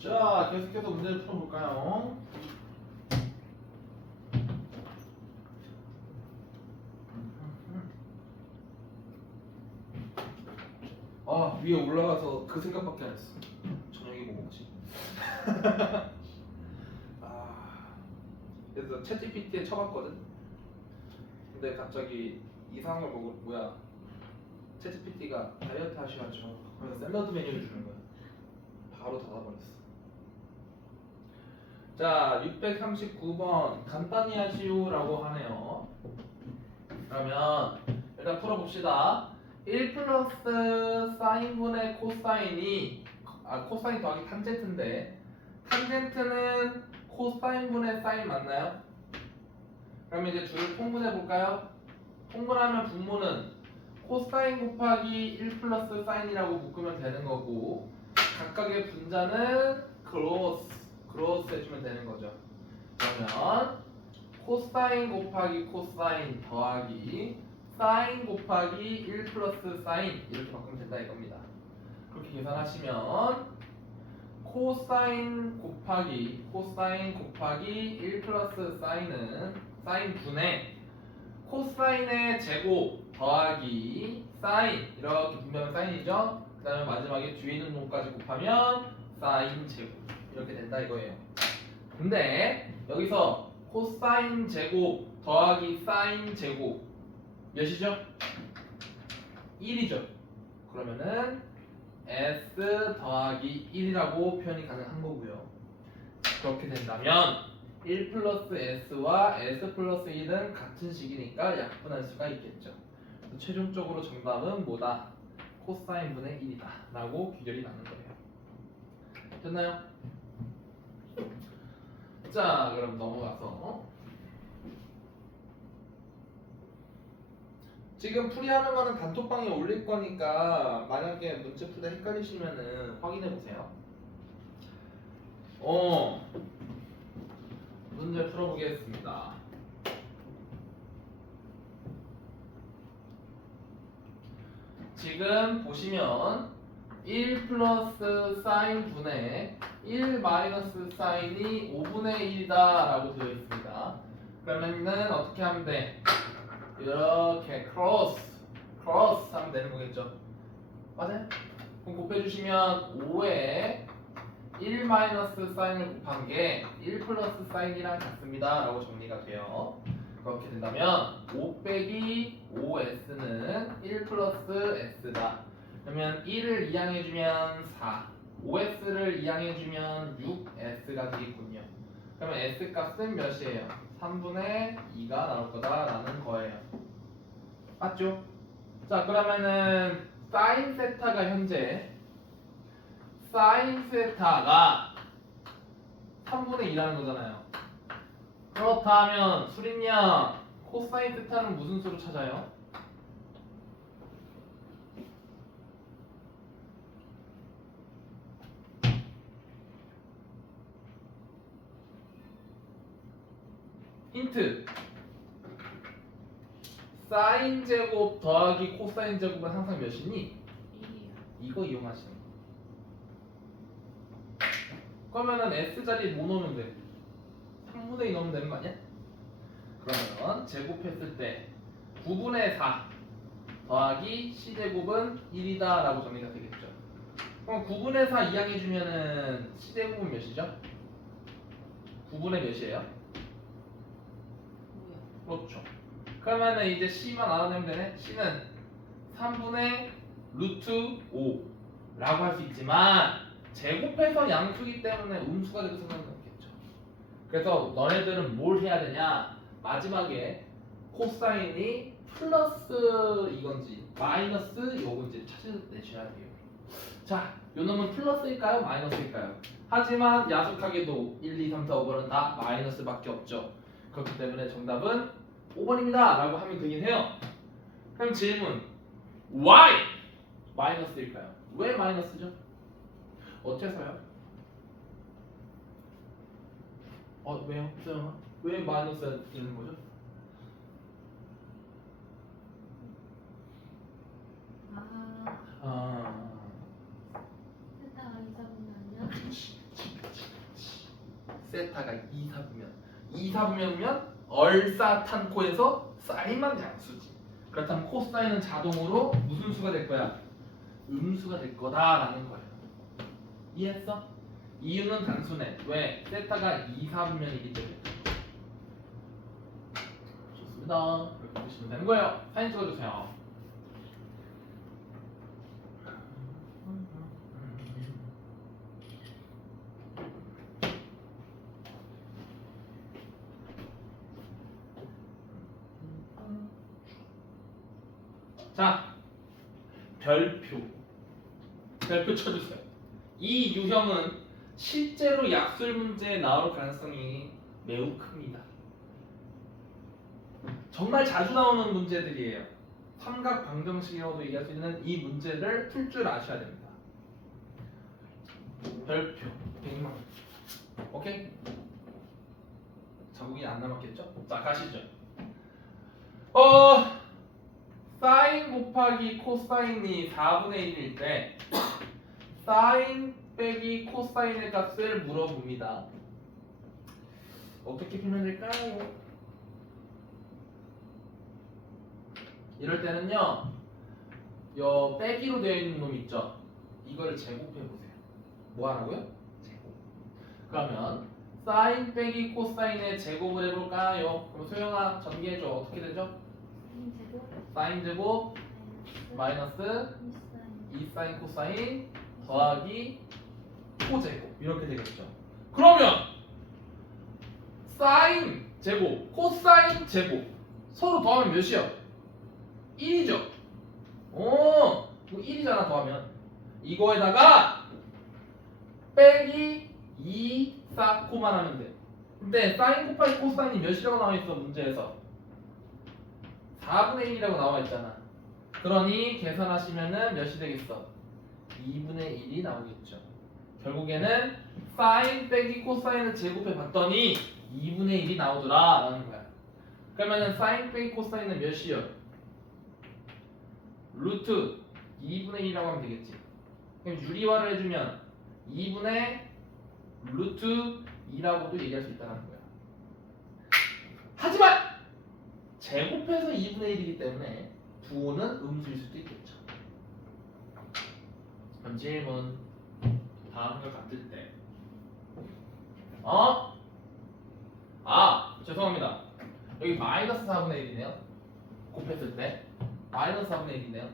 자, 계속해서 문제를 풀어볼까요? 아, 위에 올라가서 그 생각밖에 안 했어. 저녁에 뭐 먹지? 아, 그래서 챗GPT에 쳐봤거든. 근데 갑자기 이상한 걸 보고 뭐야? 챗GPT가 다이어트 하셔야죠. 그래서 샐러드 메뉴를 주는 거야. 바로 닫아버렸어. 자, 639번 간단히 하시오라고 하네요. 그러면 일단 풀어봅시다. 1 플러스 사인분의 코사인이 코사인 더하기 탄젠트인데 탄젠트는 코사인분의 사인 맞나요? 그러면 이제 둘을 통분해 볼까요? 통분하면 분모는 코사인 곱하기 1 플러스 사인이라고 묶으면 되는 거고 각각의 분자는 크로스 해주면 되는 거죠. 그러면 코사인 곱하기 코사인 더하기 사인 곱하기 1 플러스 사인 이렇게 바꾸면 된다 이겁니다. 그렇게 계산하시면 코사인 곱하기 1 플러스 사인은 사인 분의 코사인의 제곱 더하기 사인 이렇게 분배하면 사인이죠. 그 다음에 마지막에 뒤에 있는 놈까지 곱하면 사인 제곱 이렇게 된다 이거예요. 근데 여기서 코사인 제곱 더하기 사인 제곱 몇이죠? 1이죠. 그러면은 s 더하기 1이라고 표현이 가능한 거고요. 그렇게 된다면 1 플러스 s와 s 플러스 1은 같은 식이니까 약분할 수가 있겠죠. 최종적으로 정답은 뭐다? 코사인 분의 1이다 라고 귀결이 나는 거예요. 됐나요? 자, 그럼 넘어가서 지금 풀이하는 거는 단톡방에 올릴 거니까 만약에 문제 풀 때 헷갈리시면은 확인해 보세요. 문제 풀어보겠습니다. 지금 보시면 1 플러스 사인 분의 1 마이너스 사인이 5분의 1이다 라고 되어 있습니다. 그러면은 어떻게 하면 돼? 이렇게 크로스 하면 되는 거겠죠. 맞아요? 그럼 곱해주시면 5에 1 마이너스 사인을 곱한 게 1 플러스 사인이랑 같습니다 라고 정리가 돼요. 그렇게 된다면 5 빼기 5s는 1 플러스 s다. 그러면 1을 이항해주면 4, 5s를 이항해주면 6s가 되겠군요. 그러면 s 값은 몇이에요? 3분의 2가 나올 거다라는 거예요. 맞죠? 자, 그러면은 사인 세타가 현재 사인 세타가 3분의 2라는 거잖아요. 그렇다면 수린양 코사인 세타는 무슨 수로 찾아요? 힌트. 사인 제곱 더하기 코사인 제곱은 항상 몇이니? 1이요. 이거 이용하시는 거. 그러면은 S 자리에 뭐 넣으면 돼? 3분의 2 넣으면 되는 거 아니야? 그러면 제곱했을 때 9분의 4 더하기 C제곱은 1이다 라고 정리가 되겠죠. 그럼 9분의 4 이항해주면은 C제곱은 몇이죠? 9분의 몇이에요? 뭐야? 그렇죠. 그러면은 이제 C만 알아내면 되네. C는 3분의 루트 5라고 할 수 있지만 제곱해서 양수기 때문에 음수가 돼도 상관없겠죠. 그래서 너네들은 뭘 해야 되냐? 마지막에 코사인이 플러스 이건지 마이너스 요건지 찾아내셔야 돼요. 자, 요 놈은 플러스일까요? 마이너스일까요? 하지만 야속하게도 1, 2, 3, 4, 5번은 다 마이너스밖에 없죠. 그렇기 때문에 정답은 5번입니다 라고 하면 되긴 해요. 그럼 질문, why 마이너스일까요? 왜 마이너스죠? 어째서요? 왜요? 소영아? 왜 마이너스가 되는 거죠? 아, 아, 세타가 2, 4분의 아니야? 그렇지. 세타가 2사분면이면 얼사탄코에서 사인만 양수지. 그렇다면 코사인은 자동으로 무슨 수가 될 거야? 음수가 될 거다라는 거예요. 이해했어? 이유는 단순해. 왜? 세타가 2사분면이기 때문에. 좋습니다. 이렇게 보시면 되는 거예요. 사진 찍어주세요. 자, 별표 쳐주세요. 이 유형은 실제로 약술 문제에 나올 가능성이 매우 큽니다. 정말 자주 나오는 문제들이에요. 삼각 방정식이라고도 얘기할 수 있는 이 문제를 풀 줄 아셔야 됩니다. 별표 100만. 오케이? 자국이 안 남았겠죠? 자, 가시죠. 사인 곱하기 코사인이 4분의 1일 때 사인 빼기 코사인의 값을 물어봅니다. 어떻게 풀면 될까요? 이럴 때는요, 요 빼기로 되어 있는 놈 있죠? 이거를 제곱해 보세요. 뭐 하라고요? 제곱. 그러면 사인 빼기 코사인의 제곱을 해볼까요? 그럼 소영아 전개해줘. 어떻게 되죠? 사인 제곱 마이너스 2사인 코사인 더하기 코제곱 이렇게 되겠죠. 그러면 사인 제곱 코사인 제곱 서로 더하면 몇이요? 1이죠. 뭐 1이잖아 더하면. 이거에다가 빼기 2 쌓고만 하면 돼. 근데 사인 곱하기 코사인이 몇이라고 나와있어 문제에서? 4분의 1이라고 나와있잖아. 그러니 계산하시면은 몇이 되겠어? 2분의 1이 나오겠죠. 결국에는 사인 빼기 코사인을 제곱해 봤더니 2분의 1이 나오더라 라는 거야. 그러면은 사인 빼기 코사인은 몇이요? 루트 2분의 1이라고 하면 되겠지. 그럼 유리화를 해주면 2분의 루트 2라고도 얘기할 수 있다는 거야. 하지만 제곱해서 2분의 1이기 때문에 부호는 음수일 수도 있겠죠. 그럼 질문 다음과 같을 때 죄송합니다. 여기 마이너스 4분의 1이네요. 곱했을 때 마이너스 4분의 1이네요.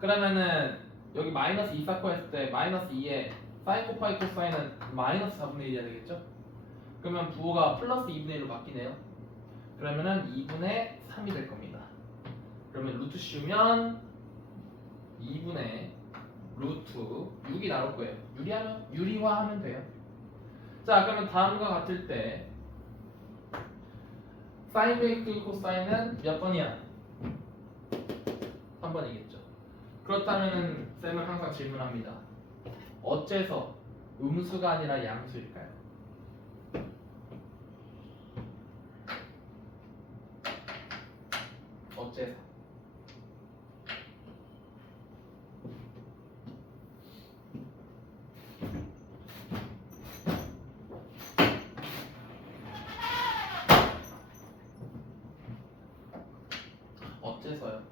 그러면은 여기 마이너스 2 쌓고 했을 때 마이너스 2에 사인 곱하기 코사인은 마이너스 4분의 1이어야 되겠죠? 그러면 부호가 플러스 2분의 1로 바뀌네요. 그러면은 2분의 3이 될 겁니다. 그러면 루트 씌우면 2분의 루트 6이 나올 거예요. 유리화하면 돼요. 자, 그러면 다음과 같을 때 사인 빼기 코사인은 몇 번이야? 3번이겠죠. 그렇다면 쌤은 항상 질문합니다. 어째서 음수가 아니라 양수일까요? 어째서? 어째서요?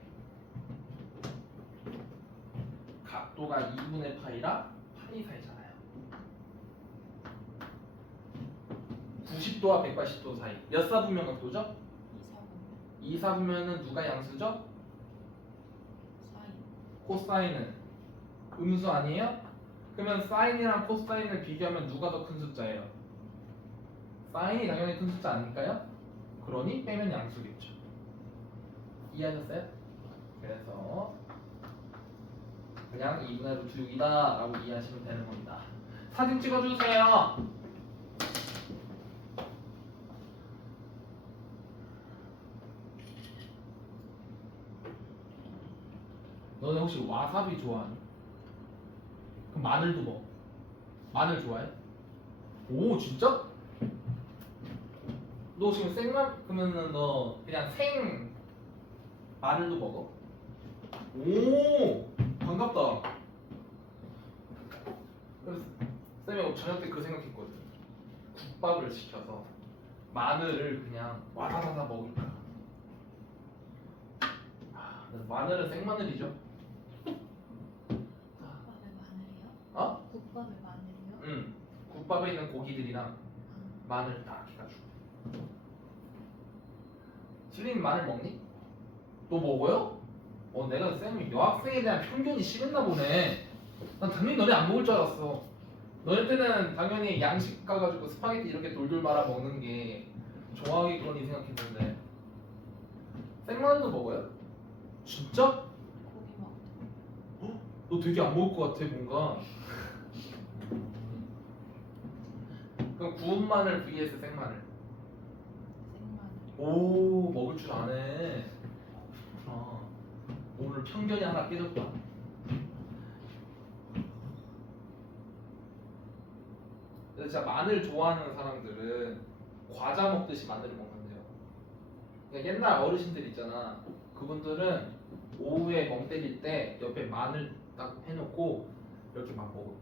각도가 2분의 파이라 파이 사이잖아요. 90도와 180도 사이. 몇 사분면 각도죠? 2사분면은 누가 양수죠? 코사인은 음수 아니에요? 그러면 사인이랑 코사인을 비교하면 누가 더 큰 숫자예요? 사인이 당연히 큰 숫자 아닐까요? 그러니 빼면 양수겠죠. 이해하셨어요? 그래서 그냥 2분의 루트 6이다 라고 이해하시면 되는 겁니다. 사진 찍어주세요. 너네 혹시 와사비 좋아하니? 그럼 마늘도 먹어. 마늘 좋아해? 오 진짜? 너 지금 그러면은 너 그냥 생 마늘도 먹어? 오 반갑다. 그래서 쌤이 저녁 때 그 생각했거든. 국밥을 시켜서 마늘을 그냥 와다다다 먹을까? 마늘은 생마늘이죠. 국밥에 마늘이요? 어? 국밥에 마늘이요? 응. 국밥에 있는 고기들이랑 마늘 딱 해가지고. 수린 마늘 먹니? 너 먹어요? 내가 쌤이 여학생에 대한 편견이 심했나 보네. 난 당연히 너네 안 먹을 줄 알았어. 너네들은 당연히 양식 가가지고 스파게티 이렇게 돌돌 말아 먹는 게 좋아하겠거니 생각했는데 생마늘도 먹어요? 진짜? 고기 먹. 너 되게 안 먹을 것 같아 뭔가. 그럼 구운 마늘 vs 생마늘. 생마늘. 오 먹을 줄 아네. 오늘 편견이 하나 깨졌다. 근데 진짜 마늘 좋아하는 사람들은 과자 먹듯이 마늘을 먹는데요. 그러니까 옛날 어르신들 있잖아. 그분들은 오후에 멍 때릴 때 옆에 마늘 딱 해놓고 이렇게 막 먹었대.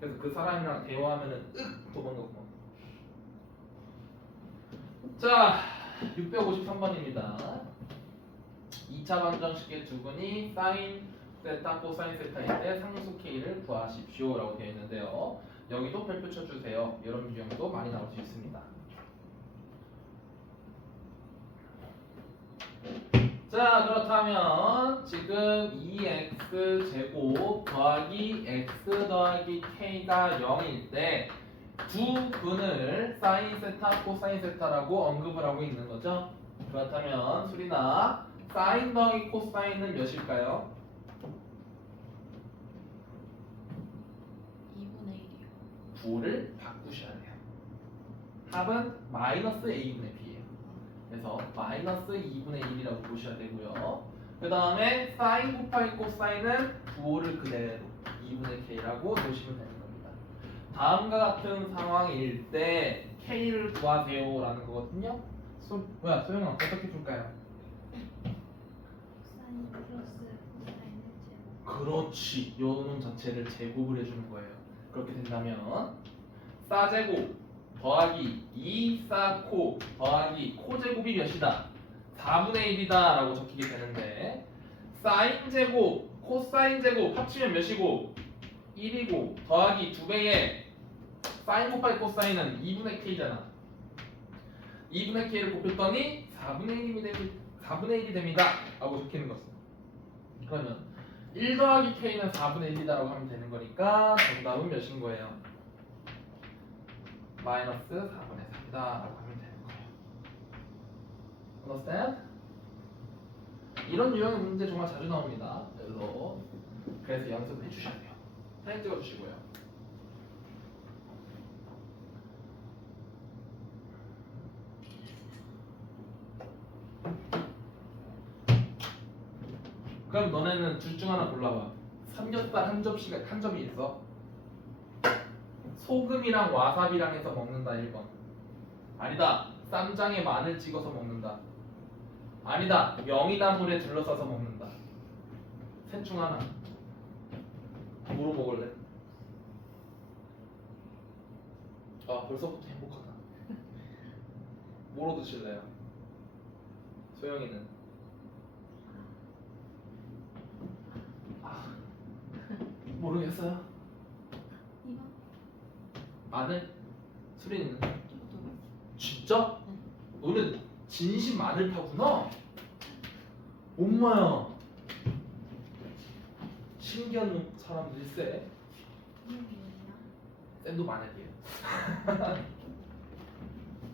그래서 그 사람이랑 대화하면은 도망가고. 자, 653번입니다. 2차 방정식의 두근이 사인 세타 코사인 세타일 때 상수 k를 구하십시오 라고 되어 있는데요. 여기도 별표 쳐주세요. 이런 유형도 많이 나올 수 있습니다. 자, 그렇다면 지금 2x 제곱 더하기 x 더하기 k가 0일 때 두 근을 사인 세타 코사인 세타라고 언급을 하고 있는 거죠. 그렇다면 수리나 사인 더하기 코사인은 몇일까요? 2분의 1이요. 구를 바꾸셔야 돼요. 합은 마이너스 a분의 b예요. 그래서 마이너스 2분의 1이라고 보셔야 되고요. 그 다음에 사인 곱하기 코사인은 부호를 그대로 2분의 k라고 보시면 되는 겁니다. 다음과 같은 상황일 때 k를 구하세요 라는 거거든요. 소영아 어떻게 풀까요? 사인 플러스 코사인을 제곱. 그렇지. 요놈 자체를 제곱을 해주는 거예요. 그렇게 된다면 사제곱 더하기 2사코 더하기 코제곱이 몇이다? 4분의 1이다 라고 적히게 되는데 사인제곱 코사인제곱 합치면 몇이고? 1이고 더하기 2배의 사인 곱하기 코사인은 2분의 k잖아. 2분의 k를 곱했더니 4분의 1이 됩니다 라고 적히는 것은. 그러면 1 더하기 k는 4분의 1이다 라고 하면 되는 거니까 정답은 몇인 거예요? 마이너스 4분의 3이다 라고 하면 되는 거예요. Understand? 이런 유형의 문제 정말 자주 나옵니다. 그래서 연습을 해주셔야 돼요. 사진 찍어주시고요. 그럼 너네는 둘 중 하나 골라봐. 삼겹살 한 접시가 한 점이 있어. 소금이랑 와사비랑 해서 먹는다 1번. 아니다. 쌈장에 마늘 찍어서 먹는다. 아니다. 명이나물에 둘러싸서 먹는다. 셋 중 하나. 뭐로 먹을래? 벌써부터 행복하다. 뭐로 드실래요? 소영이는? 모르겠어요. 2번? 마늘? 수린이는? 저도. 진짜? 응. 너는 진심 마늘 파구나? 엄마야. 신기한 사람들이 쎄. 이름이에요? 쌤도 마늘이에요.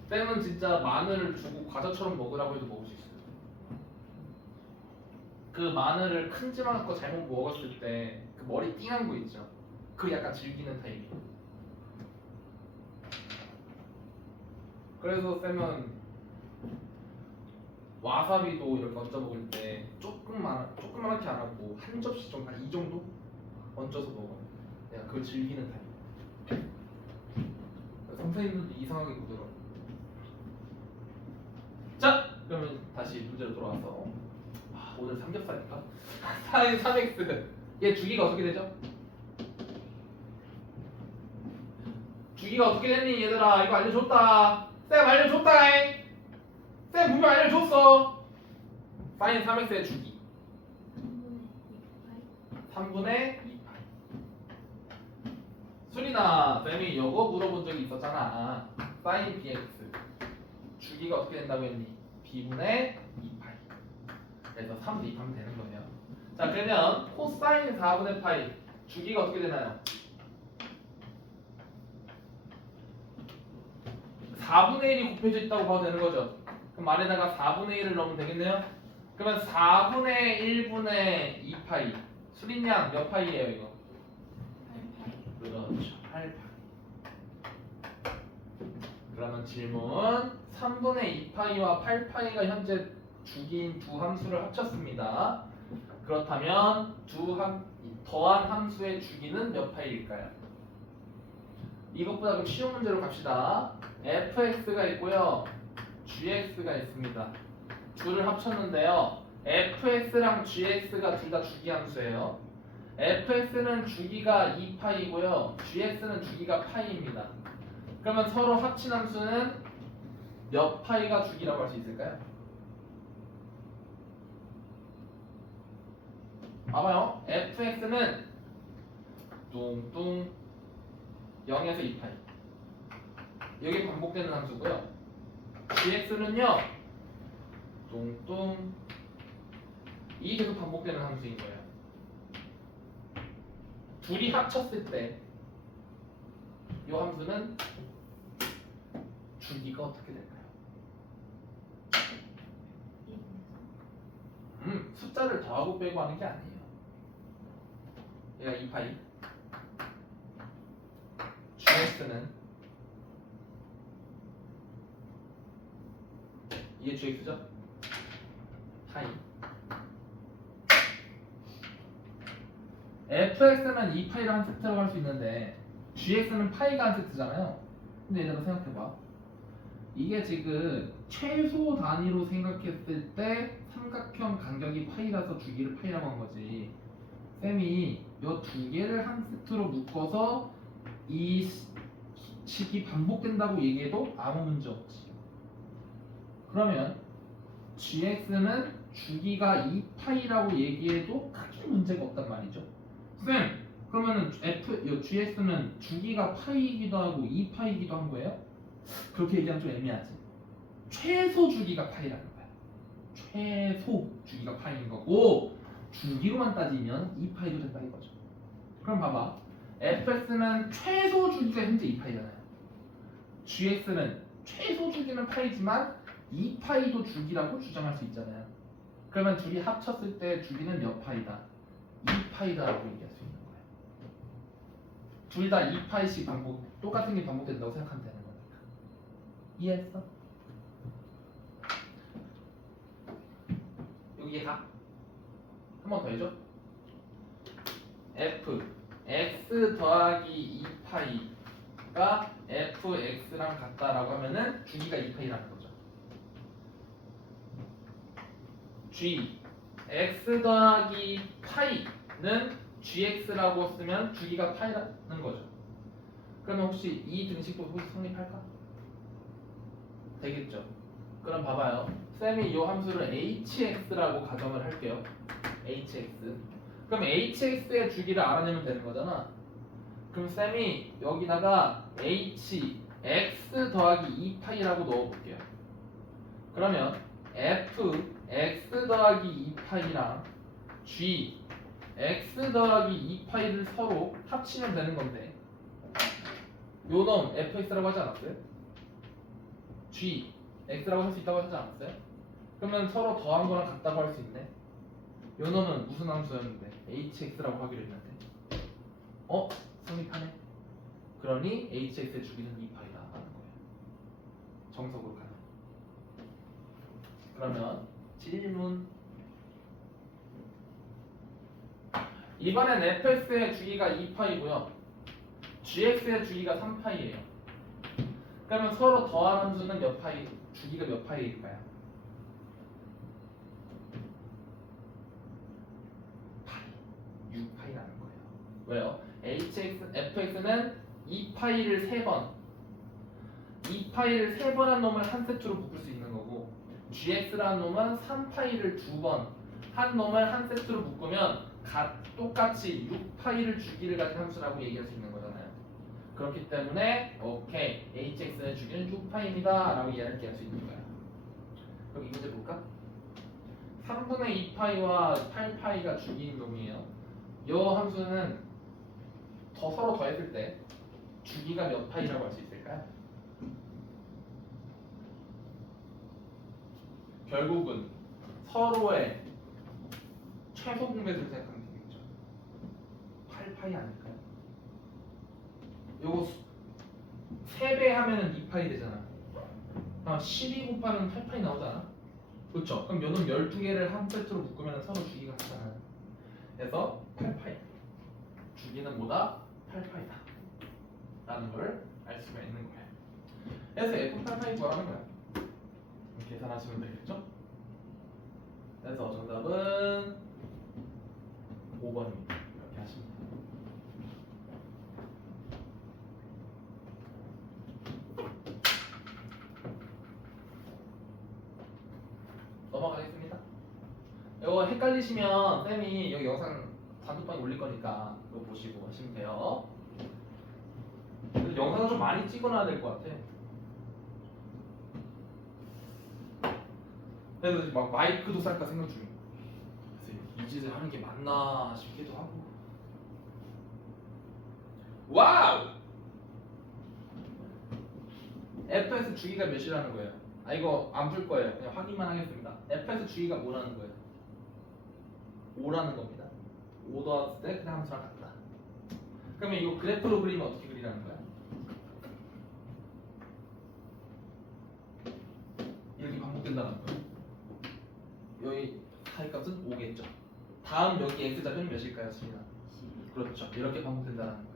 쌤은 진짜 마늘을 주고 과자처럼 먹으라고 해도 먹을 수 있어요. 그 마늘을 큰지만 거 잘못 먹었을 때 그 머리 띵한 거 있죠? 그거 약간 즐기는 타입이에요. 그래서 쌤은 와사비도 이렇게 얹어 먹을 때 조그맣게 안 하고 한 접시 정도, 한 이 정도 얹어서 먹어요. 내가 그걸 즐기는 타입. 선생님들도 이상하게 보더라고. 자, 그러면 다시 문제로 돌아와서 오늘 삼겹살인가? 4인 3x 얘 주기가 어떻게 되죠? 주기 주기가 어떻게 됐니 얘들아? 이거 알려줬다. 쌤 알려줬다잉. 쌤 분명 알려줬어. 사인 3x의 주기 3분의 2파이. 수리나 쌤이 이거 물어본 적이 있었잖아. 사인 bx 주기가 어떻게 된다고 했니? b분의 2파이. 그래서 3 대입하면 되는 거예요. 자 그러면 코사인 4분의 파이 주기가 어떻게 되나요? 4분의 1이 곱해져 있다고 봐도 되는 거죠. 그럼 말에다가 4분의 1을 넣으면 되겠네요. 그러면 4분의 1분의 2파이 수린양 몇 파이예요 이거? 8파이. 그렇죠. 8파이. 그러면 질문 3분의 2파이와 8파이가 현재 주기인 두 함수를 합쳤습니다. 그렇다면 더한 함수의 주기는 몇 파이일까요? 이것보다 좀 쉬운 문제로 갑시다. fx가 있고요. gx가 있습니다. 둘을 합쳤는데요. fx랑 gx가 둘 다 주기 함수예요. fx는 주기가 2파이고요. gx는 주기가 파이입니다. 그러면 서로 합친 함수는 몇 파이가 주기라고 할 수 있을까요? 봐봐요. fx는 뚱뚱 0에서 2파이. 여기 반복되는 함수고요. gx는요. 뚱뚱 이 계속 반복되는 함수인 거예요. 둘이 합쳤을 때 이 함수는 주기가 어떻게 될까요? 숫자를 더하고 빼고 하는 게 아니에요. 얘가 2파이. gx는 이게 gx죠? 파이. fx는 2파이를 한 세트라고 할 수 있는데 gx는 파이가 한 세트잖아요. 근데 얘들아 생각해봐. 이게 지금 최소 단위로 생각했을 때 삼각형 간격이 파이라서 주기를 파이라고 한 거지. 쌤이 이 두 개를 한 세트로 묶어서 이 식이 반복된다고 얘기해도 아무 문제 없지. 그러면 gx는 주기가 2파이라고 얘기해도 크게 문제가 없단 말이죠. 쌤, 그러면은 gx는 주기가 파이이기도 하고 2파이이기도 한 거예요? 그렇게 얘기하면 좀 애매하지. 최소 주기가 파이라는 거야. 최소 주기가 파이인 거고 주기로만 따지면 2파이도 된다 이거죠. 그럼 봐봐. fx는 최소 주기가 현재 2파이잖아요. gx는 최소 주기는 파이지만 2파이도 주기라고 주장할 수 있잖아요. 그러면 둘이 합쳤을 때 주기는 몇 파이다? 2파이다라고 얘기할 수 있는 거예요. 둘 다 2파이씩 똑같은 게 반복된다고 생각하면 되는 거니까. 이해했어? 여기에 가. 한 번 더 해줘. f x 더하기 2파이가 fx랑 같다라고 하면은 주기가 2파이라는 거죠. g x 더하기 파이는 gx라고 쓰면 주기가 파이라는 거죠. 그러면 혹시 이 등식도 혹시 성립할까? 되겠죠. 그럼 봐봐요. 쌤이 이 함수를 hx라고 가정을 할게요. hx. 그럼 hx의 주기를 알아내면 되는 거잖아. 그럼 쌤이 여기다가 h x 더하기 2파이라고 넣어볼게요. 그러면 f x 더하기 2파이랑 g x 더하기 2파이를 서로 합치면 되는 건데 요 놈 fx라고 하지 않았어요? g x라고 할 수 있다고 하지 않았어요? 그러면 서로 더한 거랑 같다고 할 수 있네. 요 놈은 무슨 함수였는데 hx라고 하기로 했는데 성립하네. 그러니 hx의 주기는 2파이다 하는 거예요. 정석으로 가는. 그러면 질문. 이번엔 fx의 주기가 2파이고요. gx의 주기가 3파이예요. 그러면 서로 더한 함수는 몇 파이? 주기가 몇 파이일까요? 파이. 6파이라는 거예요. 왜요? fx는 2파이를 3번 2파이를 3번 한 놈을 한 세트로 묶을 수 있는 거고 gx라는 놈은 3파이를 2번 한 놈을 한 세트로 묶으면 똑같이 6파이를 주기를 가진 함수라고 얘기할 수 있는 거잖아요. 그렇기 때문에 오케이 hx의 주기는 6파이입니다 라고 이야기할 수 있는 거야. 그럼 이 문제 볼까? 3분의 2파이와 8파이가 주기인 놈이에요. 이 함수는 서로 더했을 때 주기가 몇 파이라고 할 수 있을까요? 결국은 서로의 최소 공배수를 생각하면 되겠죠. 8파이 아닐까요? 요거 3배 하면은 2파이 되잖아. 12 곱하면 8파이 나오잖아. 그렇죠? 그럼 요놈 12개를 한 세트로 묶으면 서로 주기가 같잖아요. 그래서 8파이. 주기는 뭐다? 8파이다. 라는 걸 알 수가 있는 거예요. 그래서 F8파이 구하라는 거야. 계산하시면 되겠죠? 그래서 정답은 5번입니다. 이렇게 하시면 돼요. 넘어가겠습니다. 이거 헷갈리시면 쌤이 여기 영상 단톡방에 올릴 거니까 이거 보시고 하시면 돼요. 근데 영상을 좀 많이 찍어놔야 될 것 같아. 그래서 막 마이크도 살까 생각 중이야. 그래서 이 짓을 하는 게 맞나 싶기도 하고. 와우! fs 주기가 몇이라는 거예요? 아 이거 안 풀 거예요. 그냥 확인만 하겠습니다. fs 주기가 뭐라는 거예요? 5라는 겁니다. 5 더했을 때 그냥 함수랑 같다. 그러면 이거 그래프로 그리면 어떻게 그리라는 거야? 이렇게 반복된다는 거예요. 여기 사이값은 5겠죠. 다음 여기 x좌표는 몇일까요, 수민아? 그렇죠. 이렇게 반복된다는 거야.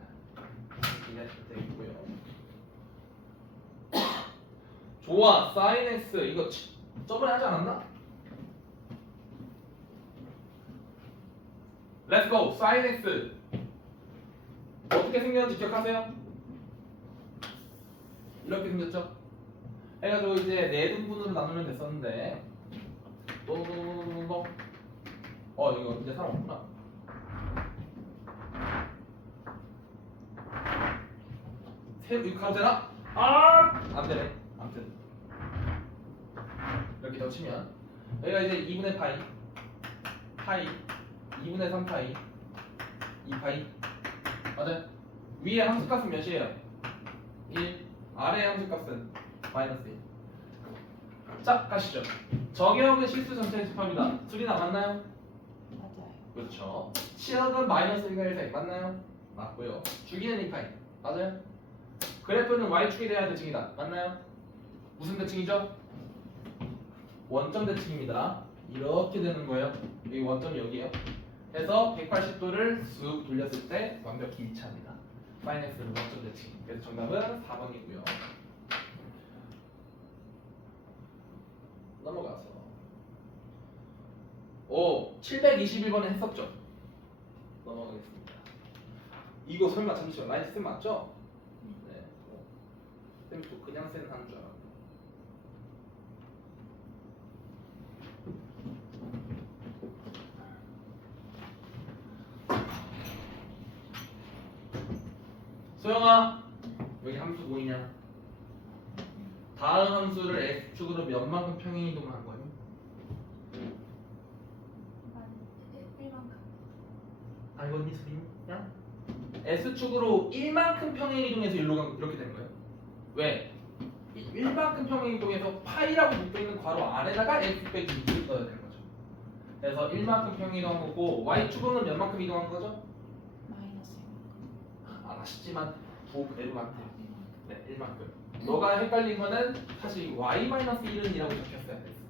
이해하시면 되겠고요. 좋아, sin x 이거 저번에 하지 않았나? Let's go, sin x 어떻게 생겼는지 기억하세요? 이렇게 생겼죠? 해가지고 이제 네 등분으로 나누면 됐었는데 이거 이제 사람 없구나. 이거 가도 되나? 안 되네. 아무튼 이렇게 덧치면 여기가 이제 2분의 파이 2분의 3파이 2파이 맞아요? 위에 함수값은 몇이에요? 1 아래의 함수값은 마이너스 1. 자 가시죠. 정의역의 실수 전체 집합이다. 둘이나 맞나요? 맞아요. 그렇죠. 치역은 마이너스 1과 1 사이 맞나요? 맞고요. 주기는 2파이 맞아요? 그래프는 y축이 돼야 대칭이다. 맞나요? 무슨 대칭이죠? 원점 대칭입니다. 이렇게 되는 거예요. 여기 원점이 여기에요. 해서 180도를 쑥 돌렸을 때 완벽히 일치합니다. 마이너스는 원점 대칭. 그래서 정답은 4번이고요. 넘어가서 721번에 했었죠? 넘어가겠습니다. 이거 설마 잠시만 라이트 쌤 맞죠? 네. 쌤 또 그냥 쌤 하는 줄 알았네. 소영아 여기 함수 보이냐? 다음 함수를 x축으로 몇만큼 평행 이동을 한 거예요? 1만큼. 알겠니 수빈이야? S축으로 1만큼 평행 이동해서 이렇게 되는 거예요. 왜? 1만큼 평행 이동해서 파이라고 묶여있는 괄호 안에다가 x 빼기 2를 써야 되는 거죠. 그래서 1만큼 평행 이동한 거고 y축으로는 몇만큼 이동한 거죠? 마이너스 안 하시지만 도 그대로 같아요. 네, 1만큼. 너가 헷갈린 거는 사실 y-1은이라고 적혔어야 됐어.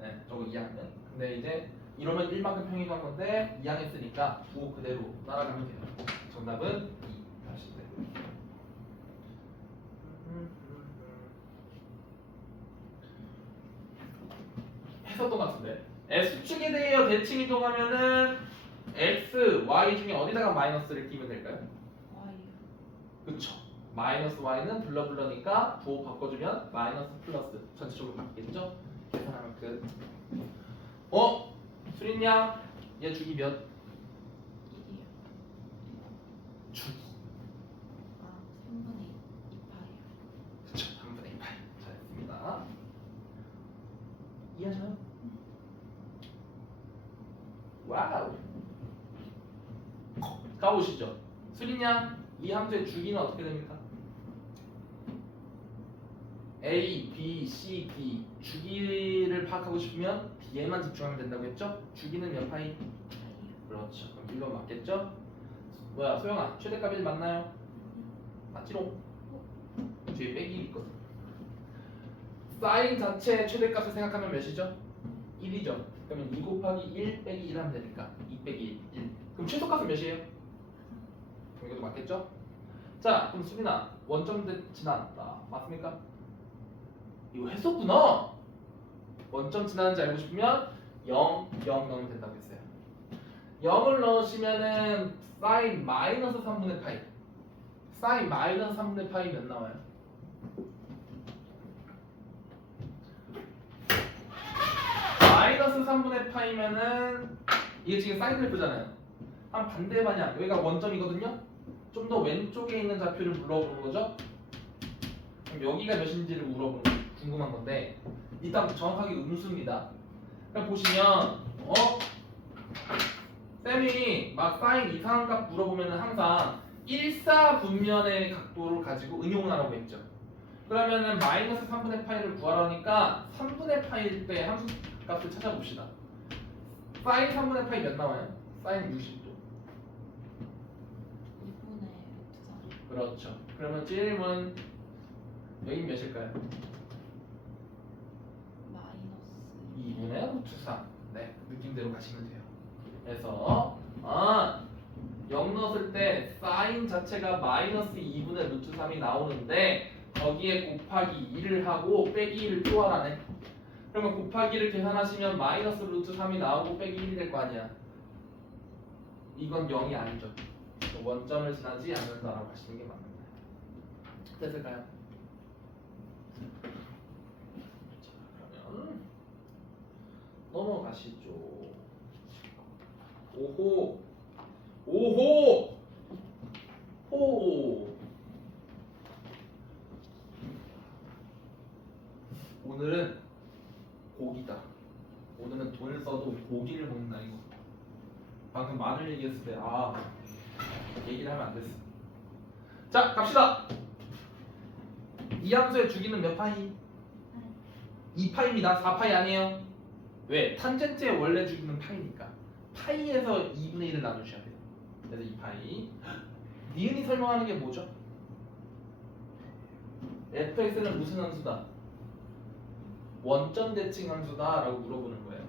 네, 저거 2항은. 근데 이제 이러면 1만큼 평행 이동한 건데 2항 했으니까 도 그대로 따라가면 돼요. 정답은 2 하시면 돼요. 했었던 것 같은데 S축에 대하여 대칭 이동하면은 X, Y 중에 어디다가 마이너스를 끼면 될까요? Y. 그쵸. 마이너스 y는 블러블러니까 부호 바꿔주면 마이너스 플러스 전체적으로 바뀌겠죠? 계산하면 끝. 수린 양, 얘 주기 몇? 1이요. 주기. 3분의 2파이요. 그쵸, 3분의 2파이. 잘했습니다. 이해하셔요? 와우. 가보시죠. 수린 양, 이 함수의 주기는 어떻게 됩니까? A, B, C, D 주기를 파악하고 싶으면 B에만 집중하면 된다고 했죠? 주기는 몇 파이? 파이요. 그렇죠. 그럼 1번 맞겠죠? 뭐야 소영아 최대값 1 맞나요? 맞지롱? 뒤에 빼기 있거든. 사인 자체의 최대값을 생각하면 몇이죠? 1이죠. 그러면 2 곱하기 1 빼기 1 하면 되니까 2 빼기 1. 그럼 최소값은 몇이에요? 그럼 이것도 맞겠죠? 자 그럼 수빈아 원점 지났다 맞습니까? 이거 했었구나. 원점 지나는지 알고 싶으면 0 넣으면 된다고 했어요. 0을 넣으시면은 사인 마이너스 3분의 파이. 사인 마이너스 3분의 파이 몇 나와요? 마이너스 3분의 파이면은 이게 지금 사인 그래프잖아요. 한 반대 방향. 여기가 원점이거든요. 좀 더 왼쪽에 있는 좌표를 물어보는 거죠. 그럼 여기가 몇인지를 물어보는 궁금한 건데 일단 정확하게 음수입니다. 그럼 보시면 쌤이 막 사인 이상한 값 물어보면 항상 1사분면의 각도를 가지고 응용을 하라고 했죠. 그러면은 마이너스 3분의 파이를 구하라니까 3분의 파이일 때 함수 값을 찾아봅시다. 사인 3분의 파이 몇 나와요? 사인 60도. 2분의 루트 3. 그렇죠. 그러면 질문 여기 몇일까요? 마이너스 2분의 루트 3. 네, 느낌대로 가시면 돼요. 그래서 0 넣었을 때 사인 자체가 마이너스 2분의 루트 3이 나오는데 거기에 곱하기 2를 하고 빼기 1을 또 하라네. 그러면 곱하기를 계산하시면 마이너스 루트 3이 나오고 빼기 1이 될 거 아니야. 이건 0이 아니죠. 원점을 지나지 않는다라고 하시는 게 맞는 거예요. 됐을까요? 그러면 넘어가시죠. 오호 오호 호 오늘은 고기다. 오늘은 돈을 써도 고기를 먹는다 이거. 방금 마늘 얘기했을 때 얘기를 하면 안 됐어. 자 갑시다. 이 함수의 주기는 몇 파이? 2파이입니다. 4파이 아니에요. 왜? 탄젠트의 원래 주기는 파이니까 파이에서 2분의 1을 나누셔야 돼요. 그래서 2파이. 니은이 설명하는 게 뭐죠? fx는 무슨 함수다? 원점 대칭 함수다 라고 물어보는 거예요.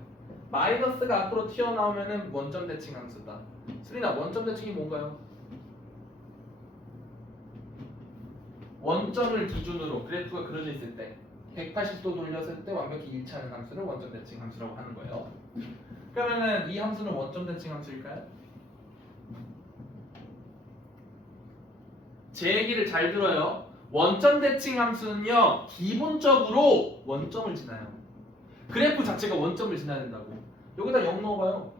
마이너스가 앞으로 튀어나오면은 원점 대칭 함수다. 수린아 원점 대칭이 뭔가요? 원점을 기준으로 그래프가 그려져 있을 때 180도 돌렸을 때 완벽히 일치하는 함수를 원점 대칭 함수라고 하는 거예요. 그러면은 이 함수는 원점 대칭 함수일까요? 제 얘기를 잘 들어요. 원점 대칭 함수는요 기본적으로 원점을 지나요. 그래프 자체가 원점을 지나야 된다고. 여기다 0 넣어봐요.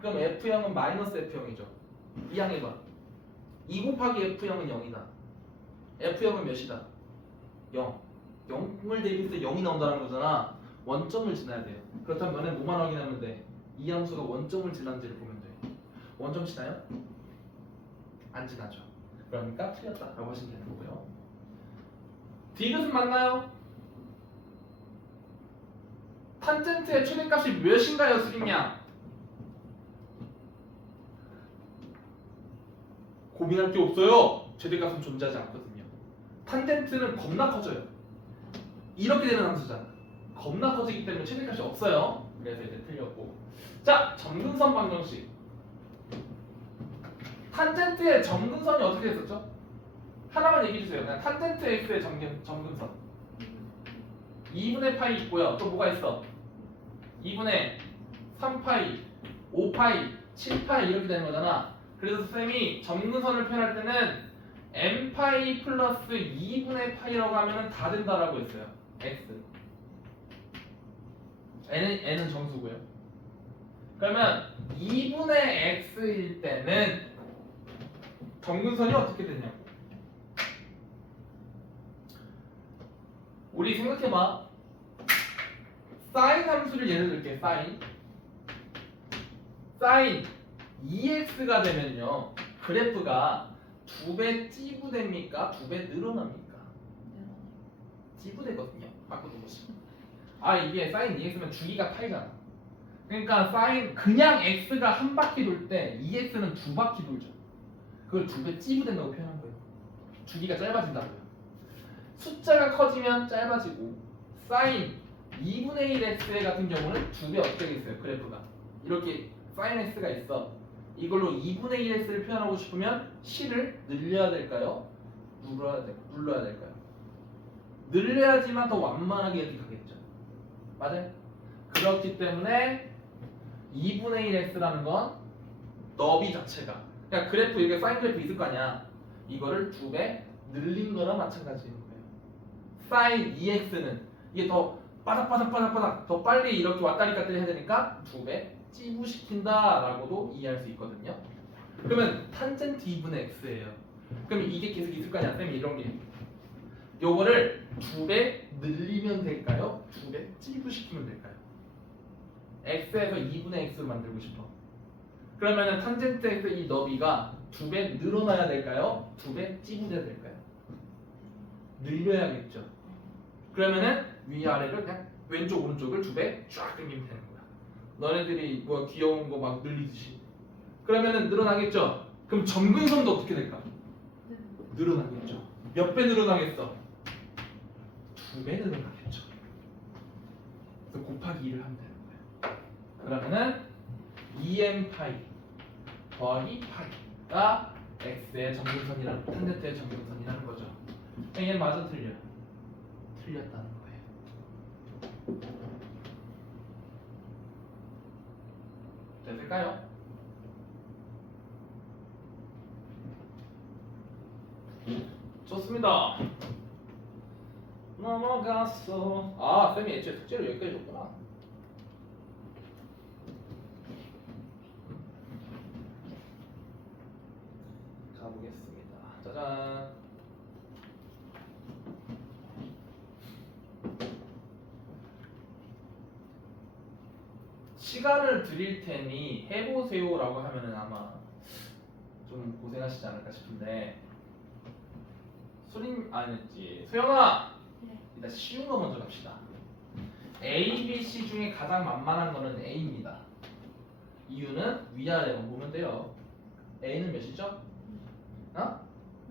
그럼 F형은 마이너스 F형이죠. 이항해봐. 2 곱하기 F형은 0이다. F형은 몇이다? 0. 0을 대입했을 때 0이 나온다는 거잖아. 원점을 지나야 돼요. 그렇다면 너네 뭐만 확인하면 돼? 이 함수가 원점을 지난지를 보면 돼. 원점 지나요? 안 지나죠. 그러니까 틀렸다라고 하시면 되는 거고요. 디귿은 맞나요? 탄젠트의 최대값이 몇인가요, 수빈양? 고민할 게 없어요. 최대값은 존재하지 않거든요. 탄젠트는 겁나 커져요. 이렇게 되는 함수잖아. 겁나 커지기 때문에 최대값이 없어요. 그래서 이제 틀렸고. 자, 점근선 방정식. 탄젠트의 점근선이 어떻게 됐었죠? 하나만 얘기해 주세요. 그냥 탄젠트 x의 점근선. 2분의 파이 있고요. 또 뭐가 있어? 2분의 3파이, 5파이, 7파이 이렇게 되는 거잖아. 그래서 쌤이 점근선을 표현할 때는 n파이 플러스 2분의 파이라고 하면은 다 된다라고 했어요. x. n은 정수고요. 그러면 2분의 x일 때는 정근선이 어떻게 되냐고. 우리 생각해봐. 사인 함수를 예를 들게. 사인 2x가 되면요 그래프가 2배 찌부됩니까? 2배 늘어납니까? 찌부되거든요. 바꿔두고시. 이게 사인 2x면 주기가 파이잖아. 그러니까 사인 그냥 x가 한 바퀴 돌 때 2x는 두 바퀴 돌죠. 그걸 2배 찌부된다고 표현한 거예요. 주기가 짧아진다고요. 숫자가 커지면 짧아지고 사인 2분의 1 x 같은 경우는 2배 어떻게 되겠어요? 그래프가 이렇게 사인 x가 있어. 이걸로 2분의 1 x를 표현하고 싶으면 c를 늘려야 될까요? 눌러야 될까요? 늘려야지만 더 완만하게 이렇게 가겠죠. 맞아요? 그렇기 때문에 2분의 1 x라는 건 너비 자체가, 그러니까 그래프, 이게 사인 그래프 있을 거 아니야. 이거를 2배 늘린 거랑 마찬가지인 거예요. 사인 2x는 이게 더 바닥바닥 더 빨리 이렇게 왔다리 갔다리 해야 되니까 2배 찌부시킨다라고도 이해할 수 있거든요. 그러면 탄젠트 2분의 x예요. 그럼 이게 계속 있을 거 아니야, 쌤이 이런 게. 요거를 2배 늘리면 될까요? 2배 찌부시키면 될까요? x에서 2분의 x로 만들고 싶어. 그러면은 탄젠트 x 이 너비가 2배 늘어나야 될까요? 2배 찌부돼야 될까요? 늘려야겠죠. 그러면은 위아래를 그냥 왼쪽 오른쪽을 2배 쫙 당기면 되는 거야. 너네들이 뭐 귀여운 거 막 늘리듯이. 그러면은 늘어나겠죠. 그럼 점근선도 어떻게 될까? 늘어나겠죠. 몇 배 늘어나겠어? 2배 늘어나겠죠. 그래서 곱하기 2를 하면 되는 거야. 그러면은 2m 파이 더하기 파이가 x의 점근선이라는, 탄젠트의 점근선이라는 거죠. 얘는 맞아 틀려? 틀렸다는 거예요. 됐을까요? 좋습니다. 넘어갔어. 쌤이 애초에 숙제를 여기까지 줬구나. 가보겠습니다. 짜잔. 시간을 드릴 테니 해보세요라고 하면은 아마 좀 고생하시지 않을까 싶은데, 소영아, 네. 일단 쉬운 거 먼저 갑시다. A, B, C 중에 가장 만만한 거는 A입니다. 이유는 위아래만 보면 돼요. A는 몇이죠?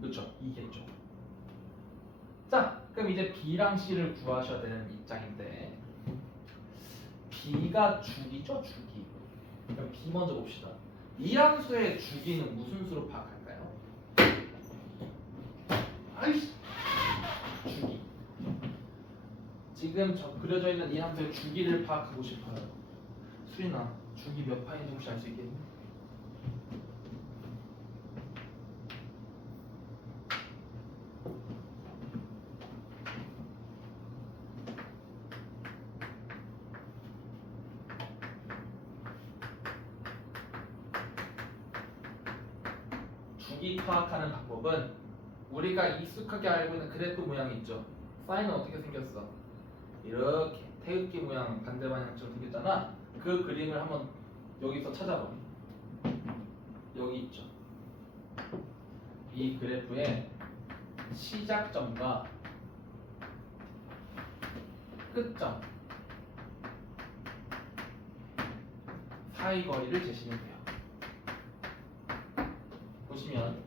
그렇죠, 2겠죠. 자, 그럼 이제 B랑 C를 구하셔야 되는 입장인데, B가 주기죠, 주기. 그럼 B 먼저 봅시다. 이 함수의 주기는 무슨 수로 파악할까요? 아이씨, 주기. 지금 그려져 있는 이 함수의 주기를 파악하고 싶어요. 수인아, 주기 몇 파인지 혹시 알 수 있겠니? 주기 파악하는 방법은 우리가 익숙하게 알고 있는 그래프 모양이 있죠. 사인은 어떻게 생겼어? 이렇게 태극기 모양 반대 방향처럼 생겼잖아. 그 그림을 한번 여기서 찾아봐. 여기 있죠. 이 그래프의 시작점과 끝점 사이 거리를 재시면 돼요. 보시면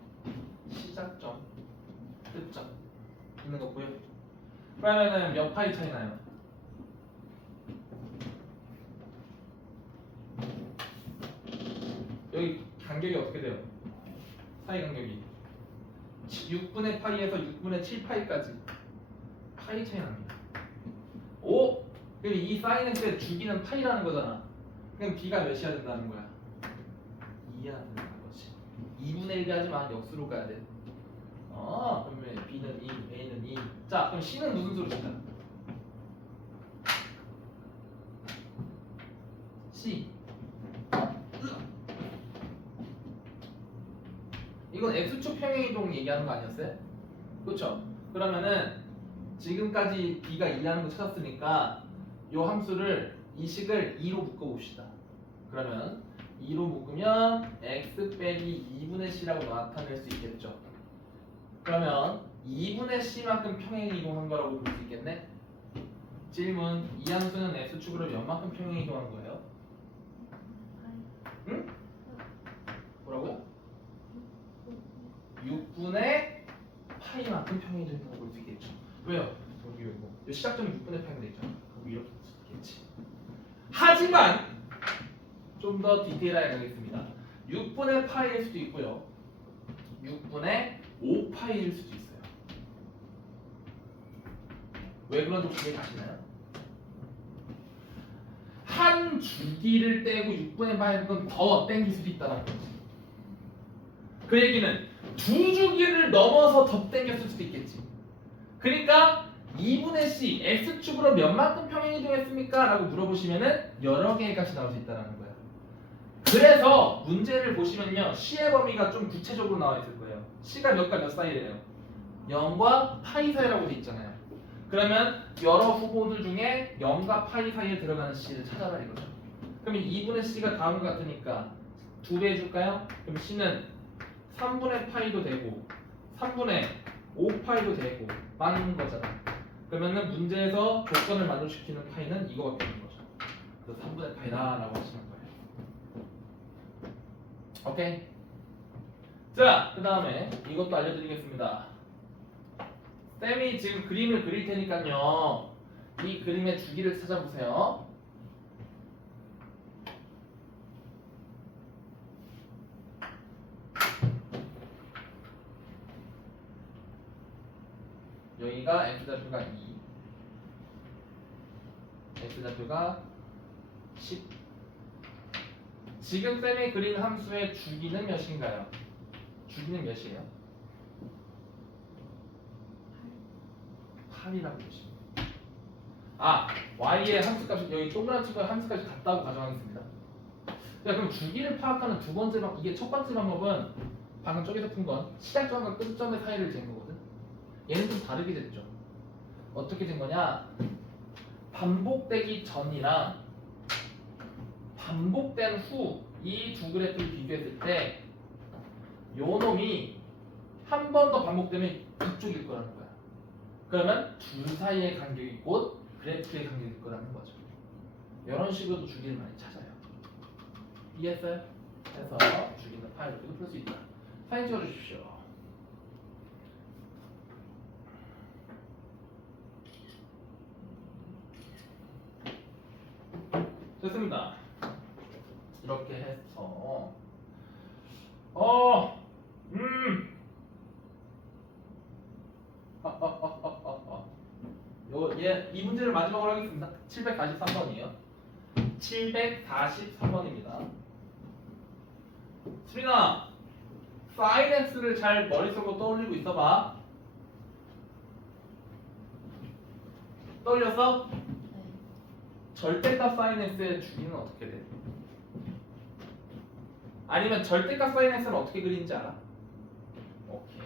시작점, 끝점 있는 거 보여? 그러면은 몇 파이 차이 나요? 여기 간격이 어떻게 돼요? 사이 간격이 6분의 파이에서 6분의 7파이까지 파이 차이 납니다. 오! 그럼 이 사인 x의 주기는 파이라는 거잖아. 그럼 b가 몇이야 된다는 거야? 2야 된다는 거지. 2분의 1이 하지만 역수로 가야 돼. 그러면 B는 2, A는 2. 자, 그럼 C는 무슨 수로 칠까? C. 이건 X축 평행이동 얘기하는 거 아니었어요? 그렇죠? 그러면은 지금까지 B가 2라는 거 찾았으니까 이 함수를 이 식을 2로 묶어봅시다. 그러면 2로 묶으면 x 빼기 2분의 c라고 나타낼 수 있겠죠. 그러면 2분의 c만큼 평행이동한 거라고 볼 수 있겠네. 질문, 이 함수는 x축으로 몇 만큼 평행이동한 거예요? 응? 뭐라고요? 6분의 파이만큼 평행이동한 걸 볼 수 있겠죠. 왜요? 여기 이 시작점이 6분의 파이가 되죠. 그럼 이렇게 볼 수 있겠지. 하지만 좀 더 디테일하게 가겠습니다. 6분의 파이일 수도 있고요. 6분의 5파이일 수도 있어요. 왜 그런지 혹시 이해 가시나요? 한 줄기를 떼고 6분의 파이만큼 더 땡길 수도 있다는 거지. 그 얘기는 두 줄기를 넘어서 더 땡겼을 수도 있겠지. 그러니까 2분의 c, x축으로 몇 만큼 평행이동했습니까? 라고 물어보시면은 여러 개의 값이 나올 수 있다는 거예요. 그래서 문제를 보시면요, c의 범위가 좀 구체적으로 나와 있을 거예요. c가 몇과 몇 사이래요? 0과 파이 사이라고 돼 있잖아요. 그러면 여러 후보들 중에 0과 파이 사이에 들어가는 c를 찾아라 이거죠. 그러면 2분의 c가 다음과 같으니까 2배 해줄까요? 그럼 c는 3분의 파이도 되고 3분의 5파이도 되고 맞는 거잖아. 그러면은 문제에서 조건을 만족시키는 파이는 이거밖에 없는 거죠. 그래서 3분의 파이다라고 하시는 거예요. 오케이. 자, 그 다음에 이것도 알려드리겠습니다. 쌤이 지금 그림을 그릴 테니까요, 이 그림의 주기를 찾아보세요. 여기가 x좌표가 2, x좌표가 10. 지금 쌤이 그린 함수의 주기는 몇인가요? 주기는 몇이에요? 8이라고 보시면. 아, y의 함수값이 여기 동그란 친구의 함수값이 같다고 가정하겠습니다. 자, 그럼 주기를 파악하는 두 번째 방, 이게 첫 번째 방법은 방금 저기서 푼 건 시작점과 끝점의 사이를 잰 거거든. 얘는 좀 다르게 됐죠. 어떻게 된 거냐? 반복되기 전이랑 반복된 후 이 두 그래프를 비교했을 때 요 놈이 한 번 더 반복되면 이쪽일 거라는 거야. 그러면 둘 사이의 간격이 곧 그래프의 간격일 거라는 거죠. 이런 식으로도 주기를 많이 찾아요. 이해했어요? 해서 주기는 파이로 풀 수 있다. 사인 찍어주십시오. 됐습니다. 이렇게 해서 이 문제를 마지막으로 하겠습니다. 743번이에요. 743번입니다. 수민아, sin x를 잘 머릿속으로 떠올리고 있어봐. 떠올렸어? 네. 절대값 sin x의 주기는 어떻게 돼? 아니면 절대값 sin x는 어떻게 그리는지 알아? 오케이.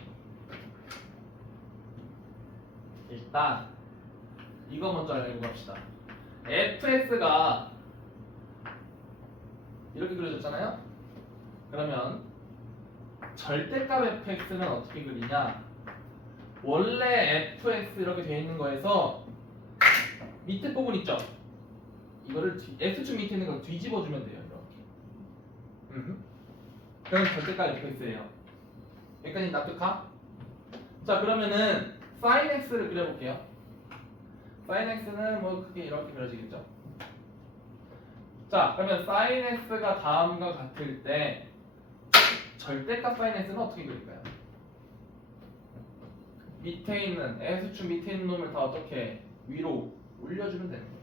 일단 이거 먼저 알고 갑시다. fx가 이렇게 그려졌잖아요? 그러면 절대값 fx는 어떻게 그리냐? 원래 fx 이렇게 되어 있는 거에서 밑에 부분 있죠? 이거를 x축 밑에 있는 거 뒤집어 주면 돼요. 이렇게. 그럼 절대값 fx예요. 여기까지 납득하? 자, 그러면은 sin x를 그려볼게요. sin x는 뭐 크게 이렇게 그려지겠죠? 자, 그러면 sin x가 다음과 같을 때 절대값 sin x는 어떻게 그릴까요? 밑에 있는 x축 밑에 있는 놈을 다 어떻게 위로 올려주면 되는 거예요.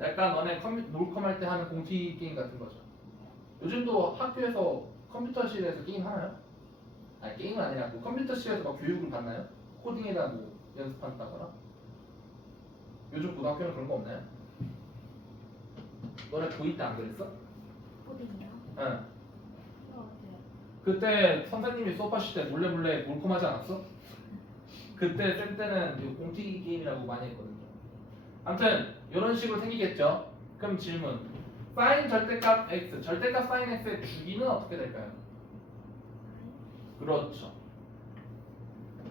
약간 너네 놀컴 할 때 하는 공티 게임 같은 거죠. 요즘도 학교에서 컴퓨터실에서 게임 하나요? 아니 게임은 아니라 뭐 컴퓨터실에서 막 교육을 받나요? 코딩에다 뭐 연습한다거나? 요즘 고등학교는 그런 거 없나요? 너네 고2 때 안 그랬어? 코딩이요? 응. 필요 같아요. 그때 선생님이 수업하실 때 몰래 몰콤하지 않았어? 그때 쌤 때는 이 공튀기 게임이라고 많이 했거든요. 아무튼 이런 식으로 생기겠죠. 그럼 질문. 사인 절대값 x, 절대값 사인 x의 주기는 어떻게 될까요? 그렇죠.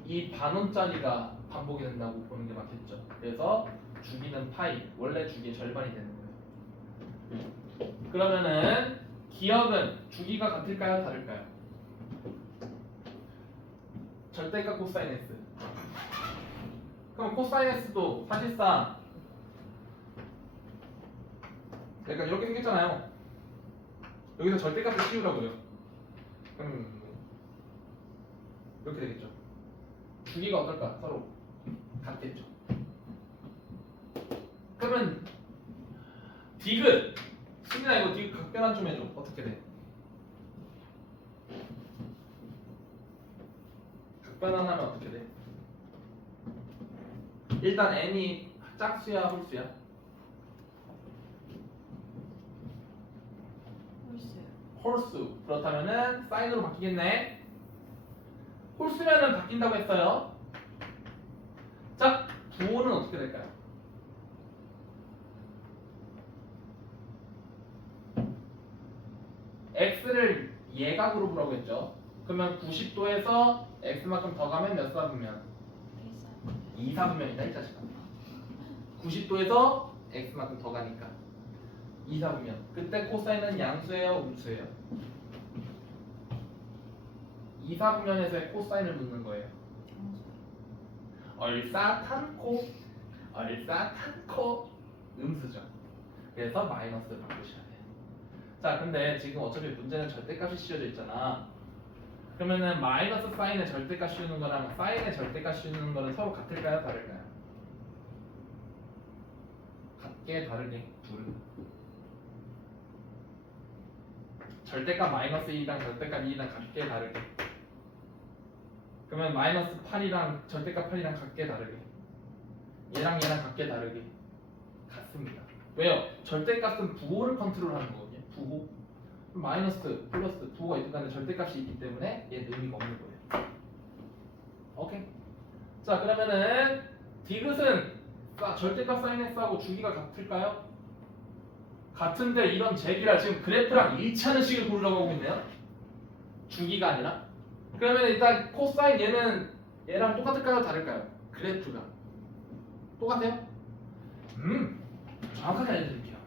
이 반원짜리가 반복이 된다고 보는 게 맞겠죠. 그래서 주기는 파이, 원래 주기의 절반이 되는 거예요. 그러면은 기억은 주기가 같을까요? 다를까요? 절대값 코사인 x. 그럼 코사인 x도 사실상 약간 이렇게 생겼잖아요. 여기서 절대값을 씌우라고요. 그럼 이렇게 되겠죠. 주기가 어떨까? 서로 같겠죠. 그러면 디귿. 수민아 이거 디귿 각변환 좀 해줘. 어떻게 돼? 각변환하면 어떻게 돼? 일단 n이 짝수야 홀수야? 홀수요. 홀수. 그렇다면은 사인으로 바뀌겠네. 홀수면은 바뀐다고 했어요. 자, 부호는 어떻게 될까요? x를 예각으로 보라고 했죠. 그러면 90도에서 x만큼 더 가면 몇 사분면? 2사분면이다 이 자식아. 90도에서 x만큼 더 가니까 2사분면. 그때 코사인은 양수예요, 음수예요? 2사분면에서의 코사인을 묻는 거예요. 얼싸탄코, 얼싸탄코 음수죠. 그래서 마이너스를 바꾸셔야 돼요. 자, 근데 지금 어차피 문제는 절대값이 씌워져 있잖아. 그러면은 마이너스 사인의 절대값 씌우는 거랑 사인의 절대값 씌우는 거는 서로 같을까요? 다를까요? 같게 다르게 둘은 절대값 마이너스 2랑 절대값 2랑 같게 다르게. 그러면 마이너스 8이랑 절대값 8이랑 같게 다르게. 얘랑 같게 다르게. 같습니다. 왜요? 절대값은 부호를 컨트롤하는 거거든요. 부호. 마이너스, 플러스, 부호가 있든 간에 절대값이 있기 때문에 얘는 의미가 없는 거예요. 오케이? 자, 그러면은 디귿은 절대값 사인 x하고 주기가 같을까요? 같은데 이런 제기라 지금 그래프랑 일치하는 식을 고르라고 하고 있네요. 주기가 아니라. 그러면 일단 코사인 얘는 얘랑 똑같을까요? 다를까요? 그래프가 똑같아요? 정확하게 알려드릴게요.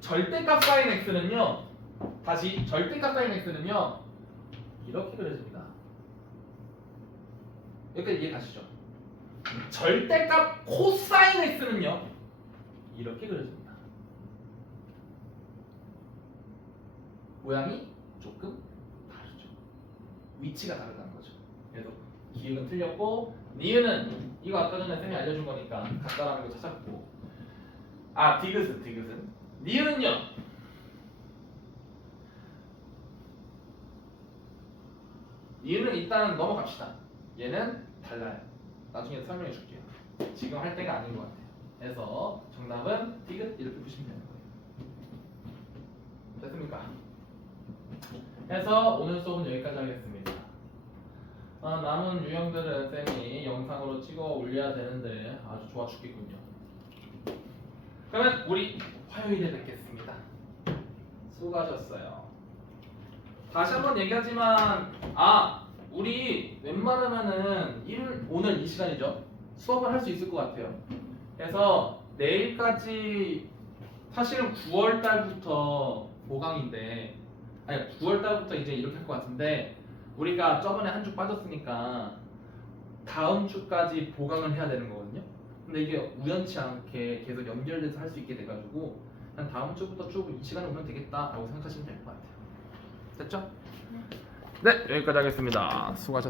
절대값 사인 x는요. 다시 절대값 사인 x는요. 이렇게 그려집니다. 여기까지 이해 가시죠? 절대값 코사인 x는요. 이렇게 그려집니다. 모양이 조금 다르죠. 위치가 다르다는 거죠. 그래서 기억은 틀렸고 니은은 이거 아까 전에 쌤이 알려준 거니까 간단한 거 찾았고 디귿은 니은은요. 니은은 일단 넘어갑시다. 얘는 달라요. 나중에 설명해 줄게요. 지금 할 때가 아닌 것 같아요. 그래서 정답은 디귿 이렇게 보시면 되는 거예요. 됐습니까? 그래서 오늘 수업은 여기까지 하겠습니다. 남은 유형들은 쌤이 영상으로 찍어 올려야 되는데 아주 좋아 죽겠군요. 그러면 우리 화요일에 뵙겠습니다. 수고하셨어요. 다시 한번 얘기하지만 우리 웬만하면은 오늘 이 시간이죠. 수업을 할 수 있을 것 같아요. 그래서 내일까지 사실은 9월 달부터 보강인데 9월 달부터 이제 이렇게 할 것 같은데 우리가 저번에 한 주 빠졌으니까 다음 주까지 보강을 해야 되는 거거든요. 근데 이게 우연치 않게 계속 연결돼서 할 수 있게 돼가지고 한 다음 주부터 쭉 이 시간에 오면 되겠다라고 생각하시면 될 것 같아요. 됐죠? 네, 여기까지 하겠습니다. 수고하셨습니다.